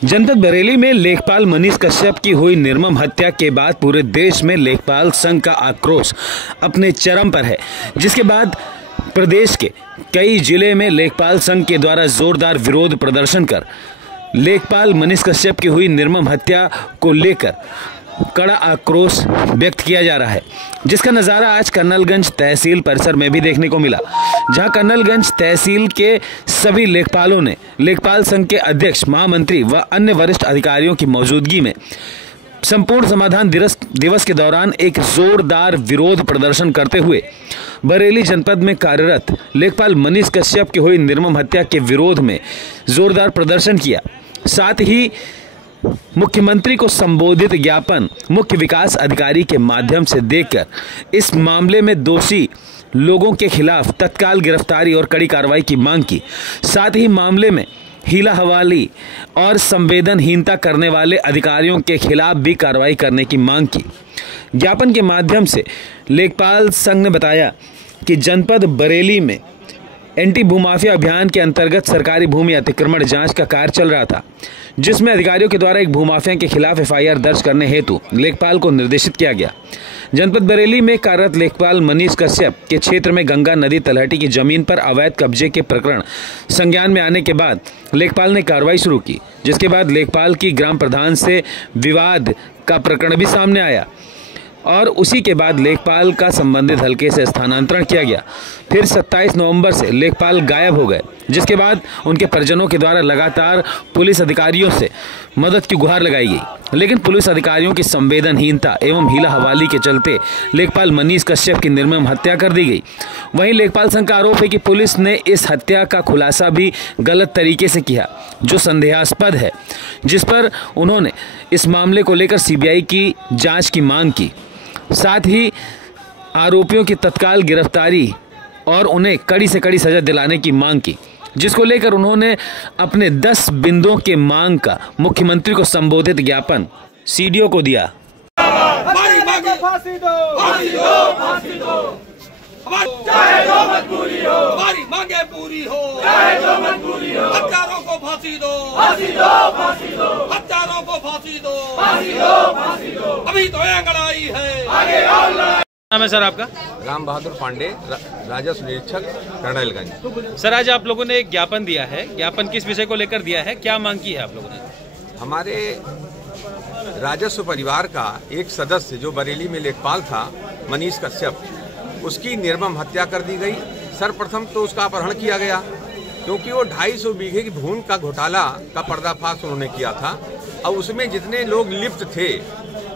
जनपद बरेली में लेखपाल मनीष कश्यप की हुई निर्मम हत्या के बाद पूरे देश में लेखपाल संघ का आक्रोश अपने चरम पर है, जिसके बाद प्रदेश के कई जिले में लेखपाल संघ के द्वारा जोरदार विरोध प्रदर्शन कर लेखपाल मनीष कश्यप की हुई निर्मम हत्या को लेकर कड़ा आक्रोश व्यक्त किया जा रहा है, जिसका नज़ारा आज कर्नलगंज तहसील परिसर में भी देखने को मिला, जहां कर्नलगंज तहसील के सभी लेखपालों ने लेखपाल संघ के अध्यक्ष, महामंत्री व अन्य वरिष्ठ अधिकारियों की मौजूदगी में संपूर्ण समाधान दिवस के दौरान एक जोरदार विरोध प्रदर्शन करते हुए बरेली जनपद में कार्यरत लेखपाल मनीष कश्यप की हुई निर्मम हत्या के विरोध में जोरदार प्रदर्शन किया। साथ ही मुख्यमंत्री को संबोधित ज्ञापन मुख्य विकास अधिकारी के माध्यम से देकर इस मामले में दोषी लोगों के खिलाफ तत्काल गिरफ्तारी और कड़ी कार्रवाई की मांग की। साथ ही मामले में हीला हवाली और संवेदनहीनता करने वाले अधिकारियों के खिलाफ भी कार्रवाई करने की मांग की। ज्ञापन के माध्यम से लेखपाल संघ ने बताया कि जनपद बरेली में एंटी भूमाफिया अभियान के अंतर्गत सरकारी भूमि अतिक्रमण जांच का कार्य चल रहा था, जिसमें अधिकारियों के द्वारा एक भूमाफिया के खिलाफ एफआईआर दर्ज करने हेतु लेखपाल को निर्देशित किया गया। जनपद बरेली में कार्यरत लेखपाल मनीष कश्यप के क्षेत्र में गंगा नदी तलहटी की जमीन पर अवैध कब्जे के प्रकरण संज्ञान में आने के बाद लेखपाल ने कार्रवाई शुरू की, जिसके बाद लेखपाल की ग्राम प्रधान से विवाद का प्रकरण भी सामने आया और उसी के बाद लेखपाल का संबंधित हलके से स्थानांतरण किया गया। फिर 27 नवंबर से लेखपाल गायब हो गए, जिसके बाद उनके परिजनों के द्वारा लगातार पुलिस अधिकारियों से मदद की गुहार लगाई गई, लेकिन पुलिस अधिकारियों की संवेदनहीनता एवं हीला हवाली के चलते लेखपाल मनीष कश्यप की निर्मम हत्या कर दी गई। वहीं लेखपाल संघ का आरोप है कि पुलिस ने इस हत्या का खुलासा भी गलत तरीके से किया, जो संदेहास्पद है, जिस पर उन्होंने इस मामले को लेकर सीबीआई की जाँच की मांग की। साथ ही आरोपियों की तत्काल गिरफ्तारी और उन्हें कड़ी से कड़ी सजा दिलाने की मांग की, जिसको लेकर उन्होंने अपने 10 बिंदुओं के मांग का मुख्यमंत्री को संबोधित ज्ञापन सीडीओ को दिया। हमारी मांगे फांसी दो, फांसी दो, फांसी दो, चाहे जो मजबूरी हो, हमारी मांगे पूरी हो, चाहे जो मजबूरी हो, हत्यारों को फांसी दो, फांसी दो, फांसी दो, हत्यारों को फांसी दो, फांसी दो, फांसी दो, अभी तो ये लड़ाई है, आगे और लड़ाई। नाम है सर आपका? राम बहादुर पांडे, राजस्व निरीक्षक कर्नलगंज। सर, आज आप लोगों ने एक ज्ञापन दिया है, ज्ञापन किस विषय को लेकर दिया है, क्या मांग की है आप लोगों ने? हमारे राजस्व परिवार का एक सदस्य जो बरेली में लेखपाल था, मनीष कश्यप, उसकी निर्मम हत्या कर दी गई। सर्वप्रथम तो उसका अपहरण किया गया, क्योंकि वो 250 बीघे की भूमि का घोटाला का पर्दाफाश उन्होंने किया था और उसमें जितने लोग लिप्त थे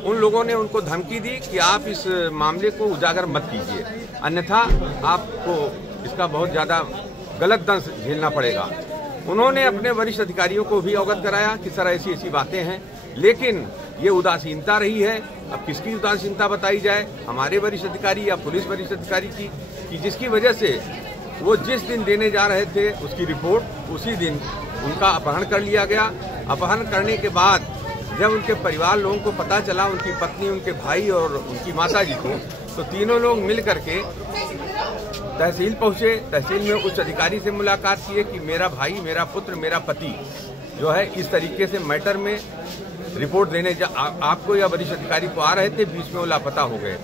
उन लोगों ने उनको धमकी दी कि आप इस मामले को उजागर मत कीजिए, अन्यथा आपको इसका बहुत ज़्यादा गलत दंश झेलना पड़ेगा। उन्होंने अपने वरिष्ठ अधिकारियों को भी अवगत कराया कि सर ऐसी ऐसी बातें हैं, लेकिन ये उदासीनता रही है। अब किसकी उदासीनता बताई जाए, हमारे वरिष्ठ अधिकारी या पुलिस वरिष्ठ अधिकारी की, कि जिसकी वजह से वो जिस दिन देने जा रहे थे उसकी रिपोर्ट उसी दिन उनका अपहरण कर लिया गया। अपहरण करने के बाद जब उनके परिवार लोगों को पता चला, उनकी पत्नी, उनके भाई और उनकी माताजी को, तो तीनों लोग मिल करके तहसील पहुंचे। तहसील में उच्च अधिकारी से मुलाकात किए कि मेरा भाई, मेरा पुत्र, मेरा पति जो है इस तरीके से मैटर में रिपोर्ट देने आपको या वरिष्ठ अधिकारी को आ रहे थे, बीच में वो लापता हो गए।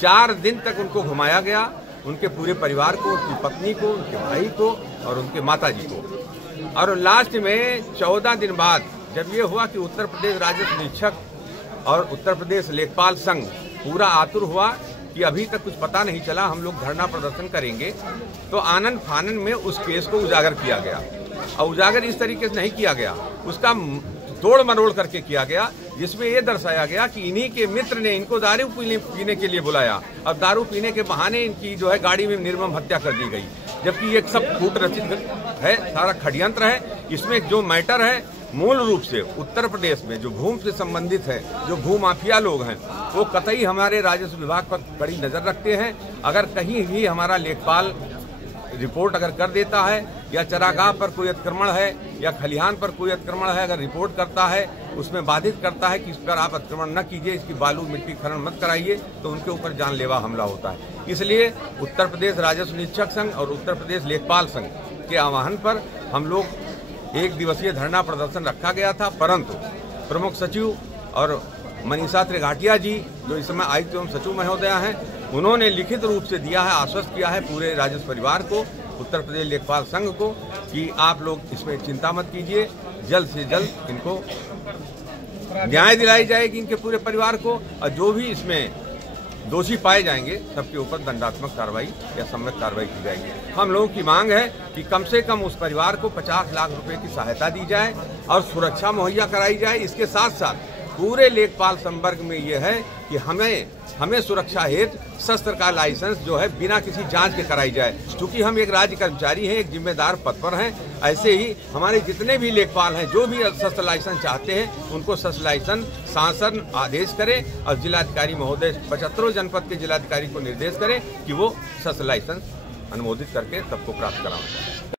4 दिन तक उनको घुमाया गया, उनके पूरे परिवार को, उनकी पत्नी को, उनके भाई को और उनके माताजी को। और लास्ट में 14 दिन बाद जब ये हुआ कि उत्तर प्रदेश राजस्व निरीक्षक और उत्तर प्रदेश लेखपाल संघ पूरा आतुर हुआ कि अभी तक कुछ पता नहीं चला, हम लोग धरना प्रदर्शन करेंगे, तो आनन फानन में उस केस को उजागर किया गया। और उजागर इस तरीके से नहीं किया गया, उसका तोड़ मरोड़ करके किया गया, जिसमें ये दर्शाया गया कि इन्हीं के मित्र ने इनको दारू पीने के लिए बुलाया और दारू पीने के बहाने इनकी जो है गाड़ी में निर्मम हत्या कर दी गई, जबकि ये सब कूट रचित है, सारा षड्यंत्र है। इसमें जो मैटर है मूल रूप से उत्तर प्रदेश में जो भूमि से संबंधित है, जो भूमाफिया लोग हैं, वो कतई हमारे राजस्व विभाग पर कड़ी नजर रखते हैं। अगर कहीं भी हमारा लेखपाल रिपोर्ट अगर कर देता है या चरागाह पर कोई अतिक्रमण है या खलिहान पर कोई अतिक्रमण है, अगर रिपोर्ट करता है, उसमें बाधित करता है कि इस पर आप अतिक्रमण न कीजिए, इसकी बालू मिट्टी खनन मत कराइए, तो उनके ऊपर जानलेवा हमला होता है। इसलिए उत्तर प्रदेश राजस्व निरीक्षक संघ और उत्तर प्रदेश लेखपाल संघ के आह्वान पर हम लोग 1 दिवसीय धरना प्रदर्शन रखा गया था, परंतु प्रमुख सचिव और मनीषा त्रिघाटिया जी, जो इस समय आयुक्त एवं सचिव महोदया हैं, उन्होंने लिखित रूप से दिया है, आश्वस्त किया है पूरे राजस्व परिवार को, उत्तर प्रदेश लेखपाल संघ को, कि आप लोग इसमें चिंता मत कीजिए, जल्द से जल्द इनको न्याय दिलाई जाएगी, इनके पूरे परिवार को, और जो भी इसमें दोषी पाए जाएंगे सबके ऊपर दंडात्मक कार्रवाई या सम्यक कार्रवाई की जाएगी। हम लोगों की मांग है कि कम से कम उस परिवार को 50 लाख रुपए की सहायता दी जाए और सुरक्षा मुहैया कराई जाए। इसके साथ साथ पूरे लेखपाल संवर्ग में ये है कि हमें सुरक्षा हेतु शस्त्र का लाइसेंस जो है बिना किसी जांच के कराई जाए। क्योंकि हम एक राज्य कर्मचारी हैं, एक जिम्मेदार पद पर हैं, ऐसे ही हमारे जितने भी लेखपाल हैं जो भी शस्त्र लाइसेंस चाहते हैं उनको शस्त्र लाइसेंस शासन आदेश करें और जिलाधिकारी महोदय 75 जनपद के जिलाधिकारी को निर्देश करें कि वो शस्त्र लाइसेंस अनुमोदित करके सबको प्राप्त कराएं।